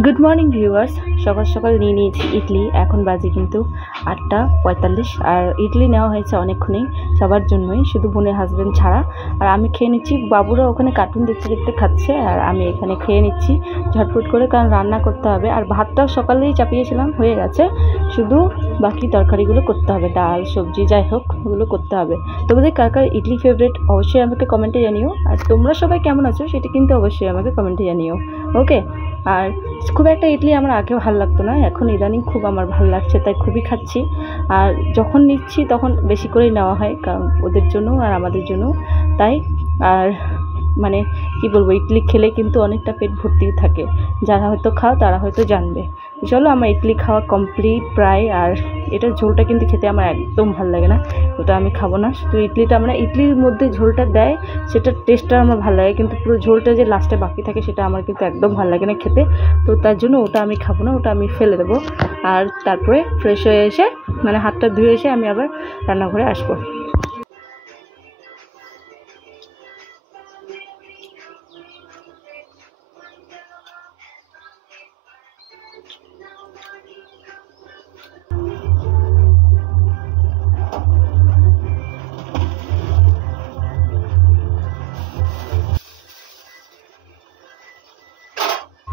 Good morning viewers. সকাল সকাল নিয়ে নিয়েছি ইডলি। এখন বাজে কিন্তু 8:45। আর ইডলি নেওয়া হয়েছে অনেকক্ষণই, সবার জন্যই, শুধু বোনের হাজব্যান্ড ছাড়া। আর আমি খেয়ে নিচ্ছি, বাবুরা ওখানে কার্টুন দেখতে দেখতে খাচ্ছে, আর আমি এখানে খেয়ে নিচ্ছি ঝটপট করে, কারণ রান্না করতে হবে। আর ভাতটাও সকালেই চাপিয়েছিলাম, হয়ে গেছে, শুধু বাকি তরকারিগুলো করতে হবে, ডাল সবজি যাই হোক ওগুলো করতে হবে। তোমাদের কার কার ইডলি ফেভারিট অবশ্যই আমাকে কমেন্টে জানিও, আর তোমরা সবাই কেমন আছো সেটা কিন্তু অবশ্যই আমাকে কমেন্টে জানিও। ওকে। আর খুব একটা ইডলি আমার আগেও ভালো লাগতো না, এখন ইদানিং খুব আমার ভালো লাগছে, তাই খুবই খাচ্ছি। আর যখন নিচ্ছি তখন বেশি করেই নেওয়া হয়, কারণ ওদের জন্য আর আমাদের জন্য, তাই। আর মানে কি বলবো, ইডলি খেলে কিন্তু অনেকটা পেট ভর্তি থাকে, যারা হয়তো খাও তারা হয়তো জানবে। চলো, আমার ইডলি খাওয়া কমপ্লিট প্রায়। আর এটার ঝোলটা কিন্তু খেতে আমার একদম ভালো লাগে না, ওটা আমি খাবো না। শুধু ইডলিটা, আমরা ইডলির মধ্যে ঝোলটা দেয় সেটার টেস্টটা আমার ভালো লাগে, কিন্তু পুরো ঝোলটা যে লাস্টে বাকি থাকে সেটা আমার কিন্তু একদম ভালো লাগে না খেতে। তো তার জন্য ওটা আমি খাবো না, ওটা আমি ফেলে দেবো। আর তারপরে ফ্রেশ হয়ে এসে, মানে হাতটা ধুয়ে এসে আমি আবার রান্নাঘরে আসবো।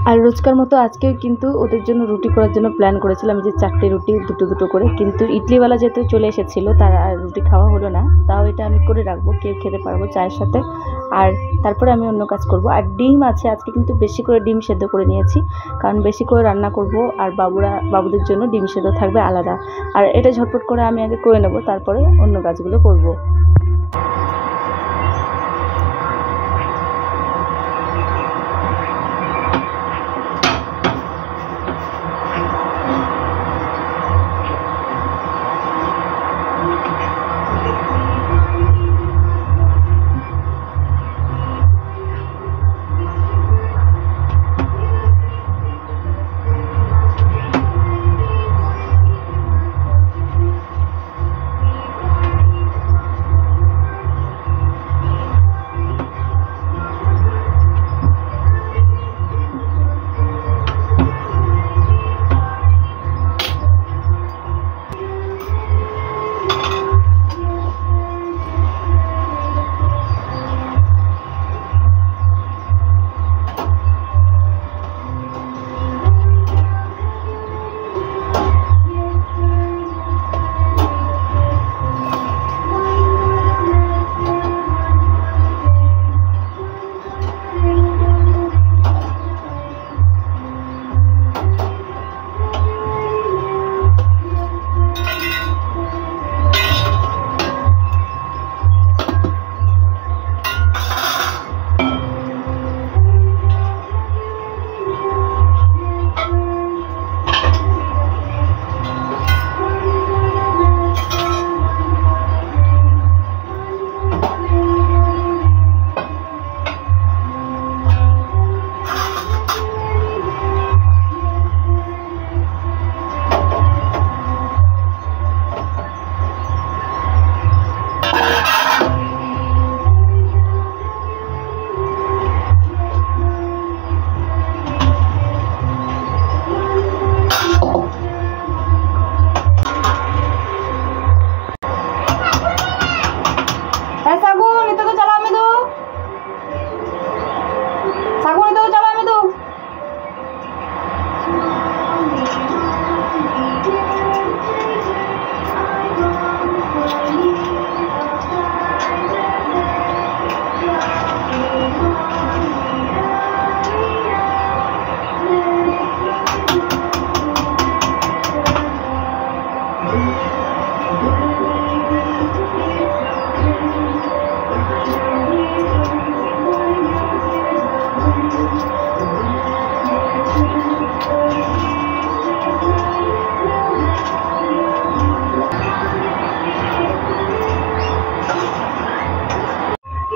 আর রোজকার মতো আজকেও কিন্তু ওদের জন্য রুটি করার জন্য প্ল্যান করেছিলাম, যে 4টে রুটি দুটো দুটো করে, কিন্তু ইডলিওয়ালা যেহেতু চলে এসেছিলো, তার আর রুটি খাওয়া হলো না। তাও এটা আমি করে রাখবো, কেউ খেতে পারবো চায়ের সাথে। আর তারপরে আমি অন্য কাজ করব। আর ডিম আছে আজকে, কিন্তু বেশি করে ডিম সেদ্ধ করে নিয়েছি, কারণ বেশি করে রান্না করব। আর বাবুদের জন্য ডিম সেদ্ধ থাকবে আলাদা। আর এটা ঝটপট করে আমি আগে করে নেব, তারপরে অন্য কাজগুলো করব।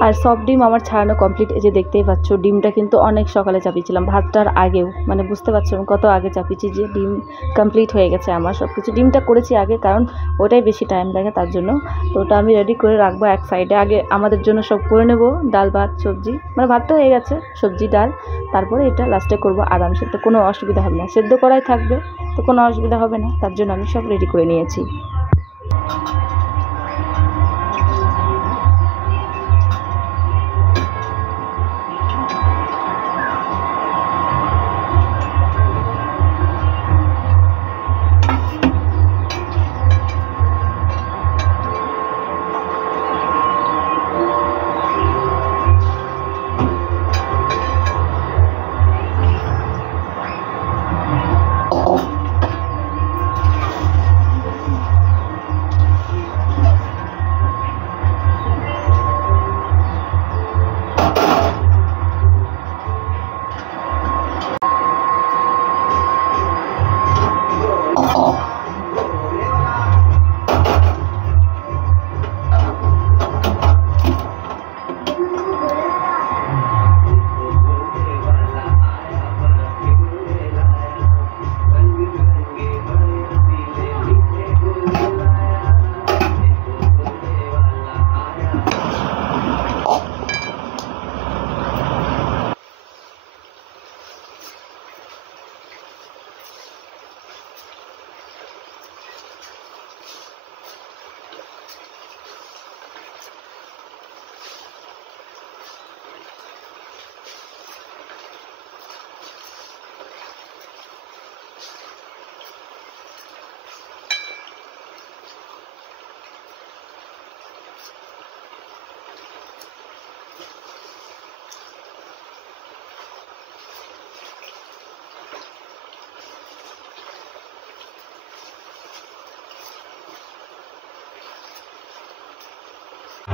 আর সব ডিম আমার ছাড়ানো কমপ্লিট। এই যে দেখতেই পাচ্ছ ডিমটা কিন্তু অনেক সকালে চাপিয়েছিলাম, ভাতটার আগেও, মানে বুঝতে পারছো আমি কত আগে চাপিয়েছি যে ডিম কমপ্লিট হয়ে গেছে আমার সব কিছু। ডিমটা করেছি আগে কারণ ওটাই বেশি টাইম লাগে তার জন্য। তো ওটা আমি রেডি করে রাখবো এক সাইডে। আগে আমাদের জন্য সব করে নেব, ডাল ভাত সবজি, মানে ভাত তো হয়ে গেছে, সবজি ডাল, তারপরে এটা লাস্টে করবো আরামসে। তো কোনো অসুবিধা হবে না, সেদ্ধ করাই থাকবে তো কোনো অসুবিধা হবে না, তার জন্য আমি সব রেডি করে নিয়েছি।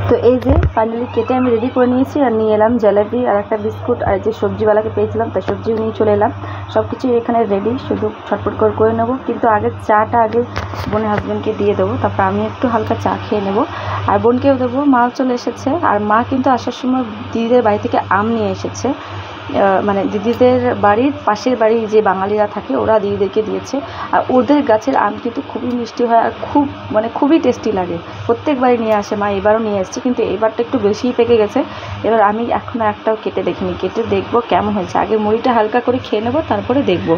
তো এই যে ফাইনালি কেটে আমি রেডি করে নিয়েছি, আর নিয়ে এলাম জলেবি আর একটা বিস্কুট, আর যে সবজিওয়ালাকে পেয়েছিলাম তাই সবজিও নিয়ে চলে এলাম। সব কিছু এখানে রেডি, শুধু ছটফট করে নেবো। কিন্তু আগে চাটা আগে বোনের হাজব্যান্ডকে দিয়ে দেবো, তারপর আমি একটু হালকা চা খেয়ে নেবো, আর বোনকেও দেবো। মাও চলে এসেছে, আর মা কিন্তু আসার সময় দিদিদের বাড়ি থেকে আম নিয়ে এসেছে, মানে দিদিদের বাড়ির পাশের বাড়ি যে বাঙালিরা থাকে ওরা দিদিদেরকে দিয়েছে। আর ওদের গাছের আম কিন্তু খুবই মিষ্টি হয় আর খুবই টেস্টি লাগে। প্রত্যেকবারই নিয়ে আসে মা, এবারও নিয়ে এসেছে, কিন্তু এবারটা একটু বেশিই পেকে গেছে। এবার আমি এখনও একটাও কেটে দেখিনি, কেটে দেখবো কেমন হয়েছে। আগে মুড়িটা হালকা করে খেয়ে নেবো, তারপরে দেখবো।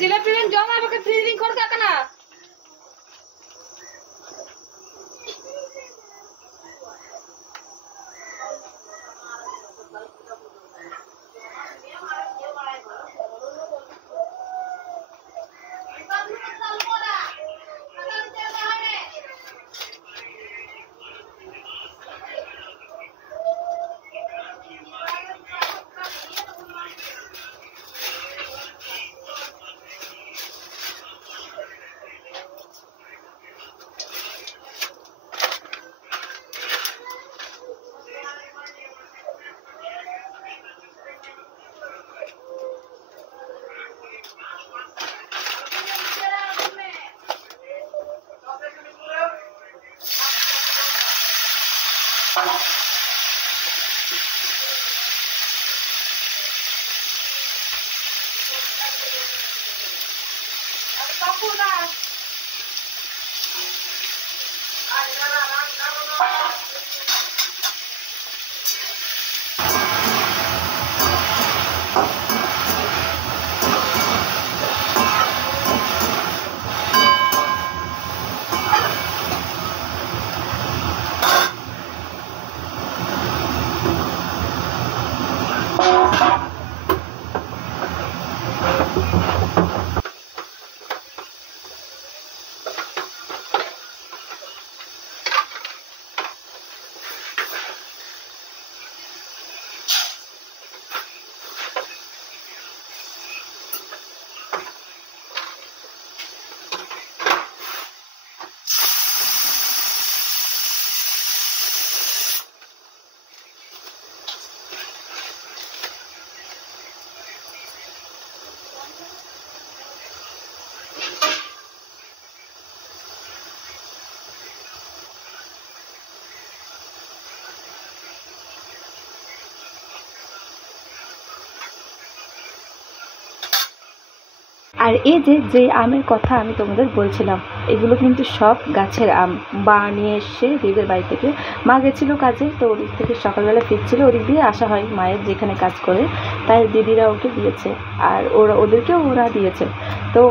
জিলাপি জমা আমাকে ফ্রিজিং করে থাকে না। আর এই যে যে আমের কথা আমি তোমাদের বলছিলাম, এগুলো কিন্তু সব গাছের আম। মা নিয়ে এসছে দিদির বাড়ি থেকে। মা গেছিলো কাজে, তো ওদিক থেকে সকালবেলা ফিরছিল, ওদিক দিয়ে আসা হয় মায়ের যেখানে কাজ করে, তাই দিদিরা ওকে দিয়েছে আর ওদেরকেও ওরা দিয়েছে। তো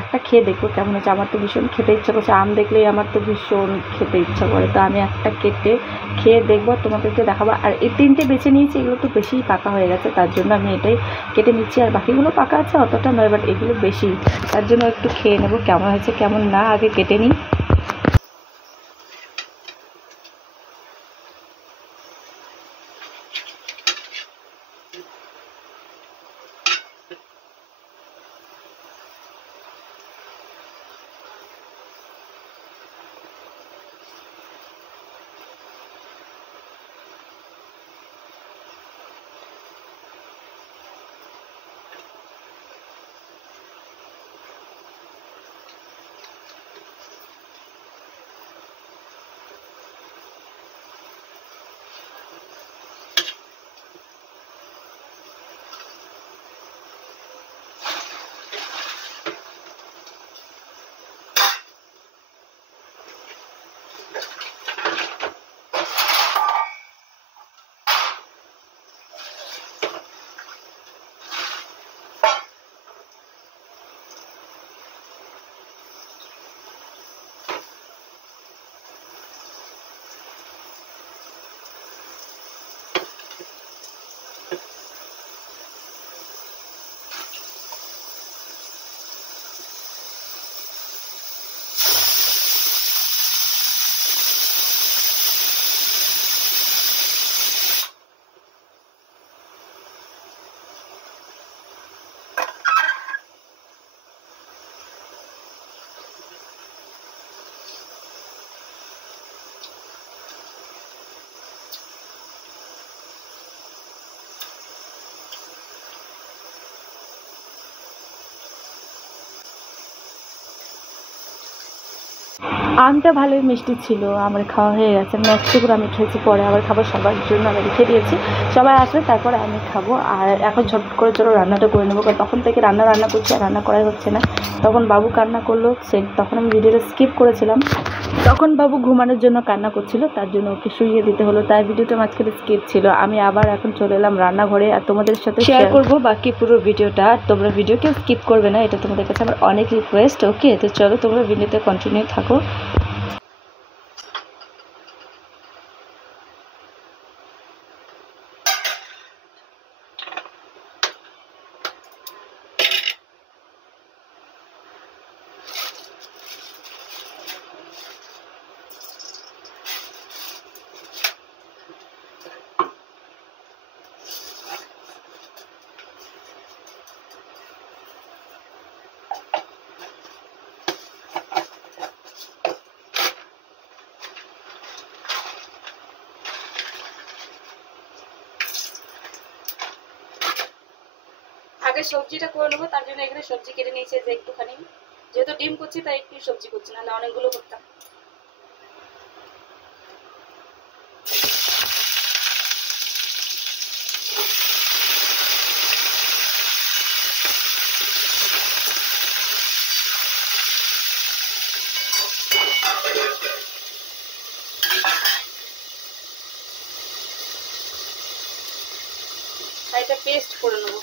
একটা খেয়ে দেখবো কেমন হচ্ছে। আমার তো ভীষণ খেতে ইচ্ছা করছে, আম দেখলেই আমার তো ভীষণ খেতে ইচ্ছা করে। তো আমি একটা কেটে খেয়ে দেখবো, তোমাদেরকে দেখাবো। আর এই 3টে বেছে নিয়েছি, এগুলো তো বেশিই পাকা হয়ে গেছে, তার জন্য আমি এটাই কেটে নিচ্ছি। আর বাকিগুলো পাকা আছে, অতটা নয়, বাট এগুলো বেশি, তার জন্য একটু খেয়ে নেবো কেমন হয়েছে কেমন না, আগে কেটে নিই। আমটা ভালোই মিষ্টি ছিল, আমার খাওয়া হয়ে গেছে। নেক্সটটুকু আমি খেয়েছি, পরে আবার খাবো, সবার জন্য আমি রেখে দিয়েছি। সবাই আসবে তারপরে আমি খাবো। আর এখন ঝট করে চলো রান্নাটা করে নেবো, কারণ তখন থেকে রান্না করছি আর রান্না করাই হচ্ছে না। তখন বাবু কান্না করলো, তখন আমি ভিডিওটা স্কিপ করেছিলাম। তখন বাবু ঘুমানোর জন্য কান্না করছিল, তার জন্য ওকে শুইয়ে দিতে হলো, তাই ভিডিওটা মাঝখানে স্কিপ ছিল। আমি আবার এখন চলে এলাম রান্নাঘরে আর তোমাদের সাথে শেয়ার করবো বাকি পুরো ভিডিওটা। তোমরা ভিডিও কেউ স্কিপ করবে না, এটা তোমাদের কাছে আমার অনেক রিকোয়েস্ট। ওকে, তো চলো তোমরা ভিডিওতে কন্টিনিউ থাকো। আগে সবজিটা করে নেবো, তার জন্য এখানে সবজি কেটে নিয়েছে যে একটুখানি, যেহেতু ডিম করছি তাই একটু সবজি করছি, নাহলে অনেকগুলো করতাম। করে নেবো।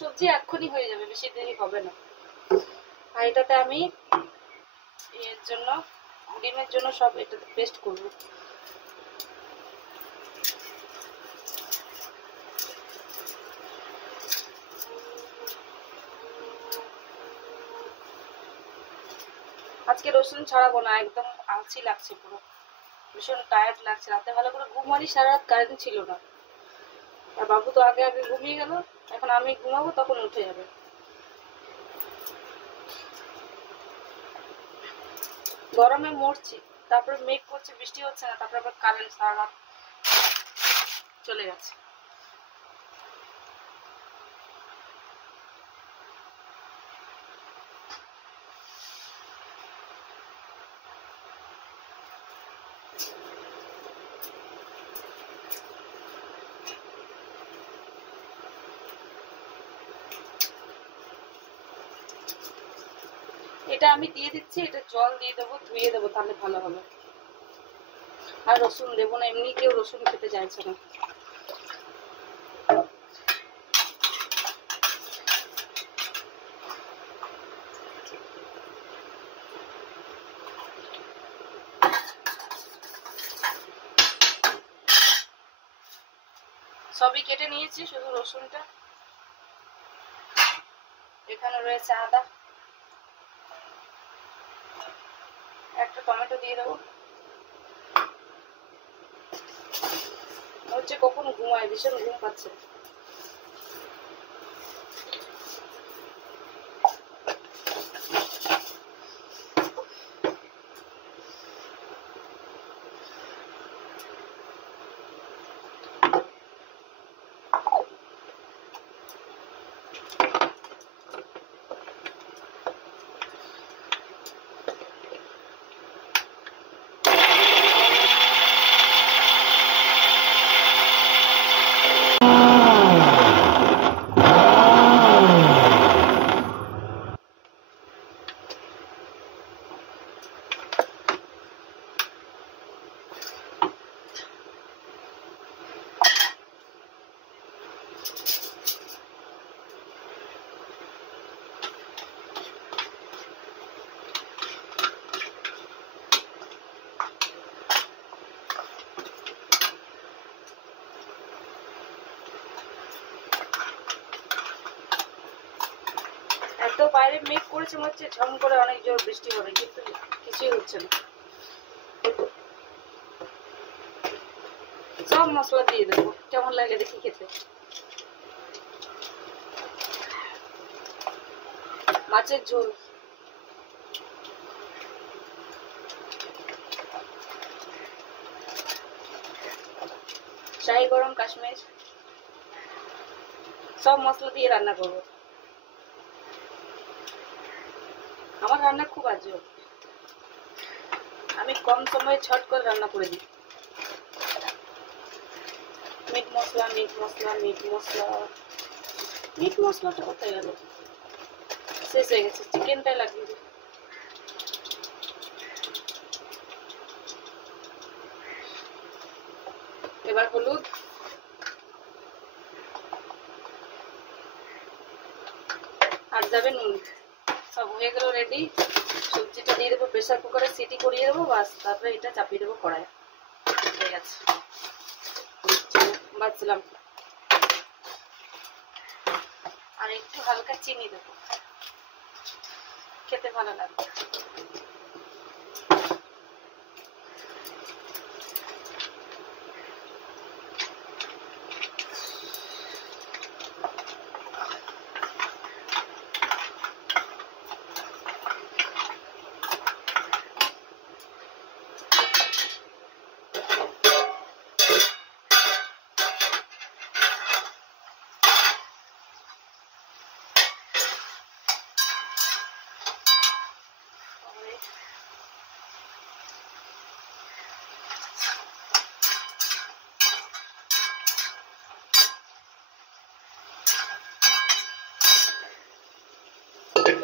সবজি এক্ষুনি হয়ে যাবে, বেশি দেরি হবে না। আর এটাতে আমি এর জন্য ডিমের জন্য সব এটাতে পেস্ট করব। আজকে রসুন ছাড়াবো না, একদম আলসি লাগছে, পুরো ভীষণ টায়ার্ড লাগছে। রাতে ভালো করে ঘুম হয়নি, সারা রাত কারেন্ট ছিল না। আর বাবু তো আগে আগে ঘুমিয়ে গেল, এখন আমি ঘুমাবো, তখন উঠে যাবে। গরমে মরছি, তারপরে মেঘ করছে, বৃষ্টি হচ্ছে না, তারপরে আবার কারেন্ট সারা রাত চলে গেছে। এটা আমি দিয়ে দিচ্ছি, এটা জল দিয়ে দেবো, ধুয়ে দেবো, তাহলে ভালো হবে। আর রসুন দেবো না, এমনি কেউ রসুন খেতে চাইছে না। সবই কেটে নিয়েছি, শুধু রসুনটা। এখানে রয়েছে আদা, একটা টমেটো দিয়ে দেবো। হচ্ছে কখন ঘুমায়, ভীষণ ঘুম পাচ্ছে। এত বাইরে মেঘ করেছে, মনে হচ্ছে ঝম করে অনেক জোর বৃষ্টি হবে, কিন্তু কিছুই হচ্ছে না। সব মশলা দিয়ে দেবো, কেমন লাগে দেখি খেতে। মাছের ঝোল। শাহি গরম কাশ্মীর, সব মশলা দিয়ে রান্না করবো। আমার রান্না খুব আজব, আমি কম সময়ে ছট করে রান্না করে দিই। মিট মশলা, মিট মশলা, মিট মশলা, মিট মশলাটা কোথায় গেল? শেষ হয়ে গেছে, চিকেনটাই লাগিয়ে দিই। এবার হলুদ, আর যাবে নুন। সব হয়ে গেল রেডি। সবজিটা দিয়ে দেবো প্রেসার কুকারে, সিটি করিয়ে দেবো, বাস তারপরে এটা চাপিয়ে দেবো কড়াই। হয়ে গেছে, বাঁচলাম। আর একটু হালকা চিনি দেবো, খেতে ভালো লাগবে।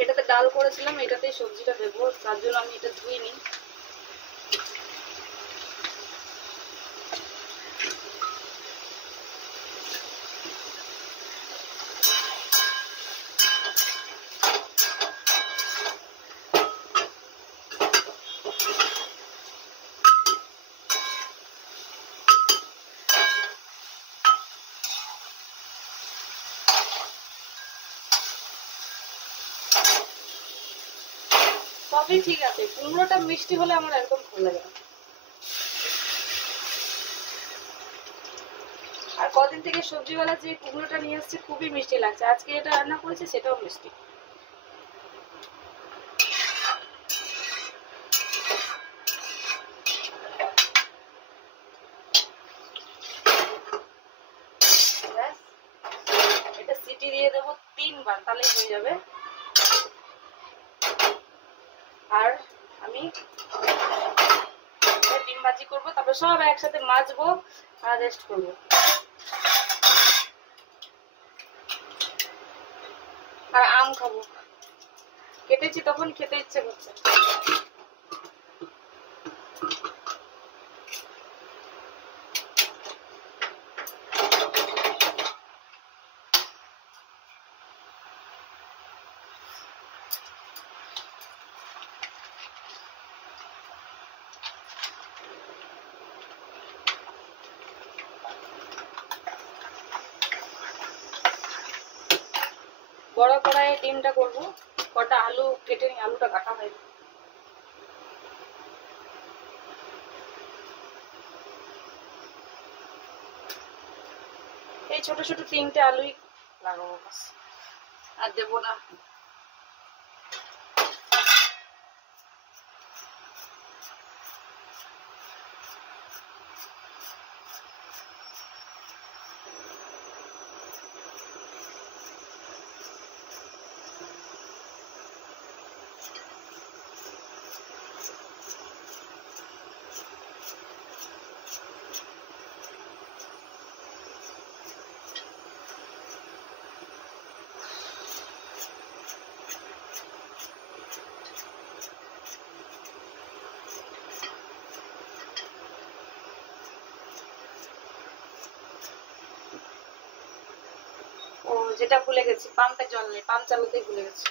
এটাতে ডাল করেছিলাম, এটাতে সবজিটা দেবো, তার জন্য আমি এটা ধুয়ে নিই। সবই ঠিক আছে, কুমড়োটা মিষ্টি হলে আমার একদম ভালো লাগে না। আর কদিন থেকে সবজিওয়ালা যে কুমড়োটা নিয়ে আসছে খুবই মিষ্টি লাগছে, আজকে এটা রান্না করেছে সেটাও মিষ্টি। এটা সিটি দিয়ে দেবো 3 বার, তাহলেই হয়ে যাবে। আর আমি ডিম ভাজি করবো, তারপর সব একসাথে মাজবো আর রেস্ট করবো। আর আম খাবো, কেটেছি তখন খেতে ইচ্ছে করছে। বড় কড়াইয়ে ডিমটা করবো, কটা আলু কেটে নিই, আলুটা কাটা হয়নি। এই ছোট ছোট 3টে আলুই লাগাবো, আর দেবো না। ও যেটা ভুলে গেছি, পাম্পে জল নেই, পাম্প চালাতেই ভুলে গেছি।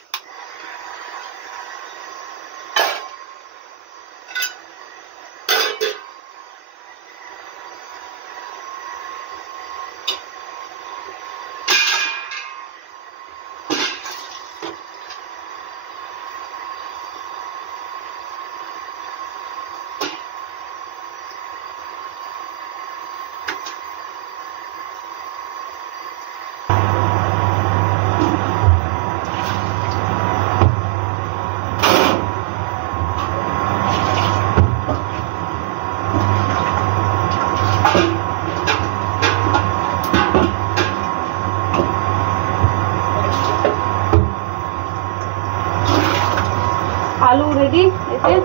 আলু রেডি। এতে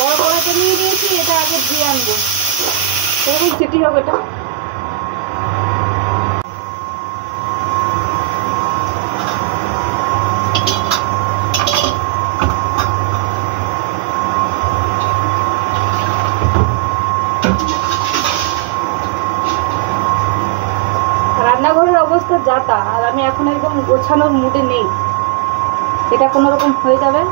বড় কড়াইতে নিয়ে দিয়েছি, এটা আগে ধুয়ে আনবো। এরকম সিটি হবে এটা। রান্নাঘরের অবস্থা যাতা, আর আমি এখন একদম গোছানোর মুডে নেই। এটা কোনো রকম হয়ে যাবে।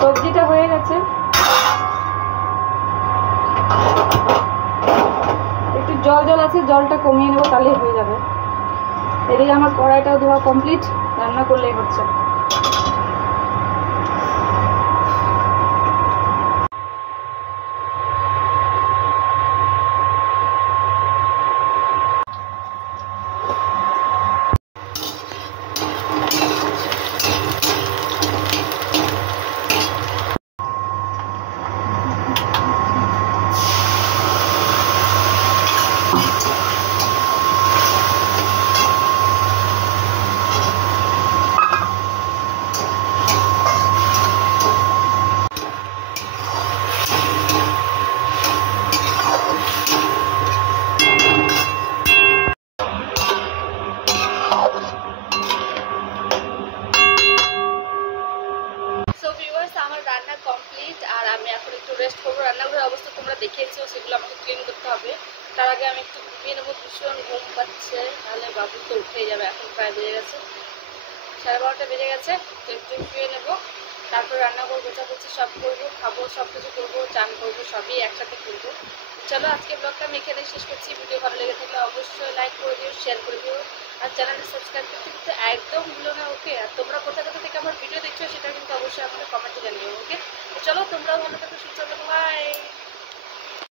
সবজিটা হয়ে গেছে, একটু জল জল আছে, জলটা কমিয়ে নেবো, তাহলেই হয়ে যাবে। এদিকে আমার কড়াইটাও ধোয়া কমপ্লিট, রান্না করলেই হচ্ছে। আমার রান্না কমপ্লিট, আর আমি এখন একটু রেস্ট করবো। রান্নাঘরের অবস্থা তোমরা দেখেছো, সেগুলো আমাকে ক্লিন করতে হবে। তার আগে আমি একটু ঘুমিয়ে নেবো, ভীষণ ঘুম পাচ্ছে, তাহলে বাবু তো উঠেই যাবে। এখন প্রায় বেজে গেছে 12:30 বেজে গেছে, তো একটু শুয়ে নেবো। তারপর রান্না করবো, গোছাগুছি সব করবো, খাবো, সব কিছু করবো, চান করবো, সবই একসাথে করবো। চলো আজকে ব্লগটা আমি এখানে শেষ করছি। ভিডিও ভালো লেগে থাকলে অবশ্যই লাইক করে দিও, শেয়ার করে দিও, আর চ্যানেলটা সাবস্ক্রাইব করতে কিন্তু একদম ভুলো না। ওকে, আর তোমরা কোথা কোথা থেকে আমার ভিডিও দেখছো সেটা কিন্তু অবশ্যই আমাকে কমেন্টে জানিও। ওকে, চলো তোমরাও ভালো থাকো, সুস্থ থাকো, বাই।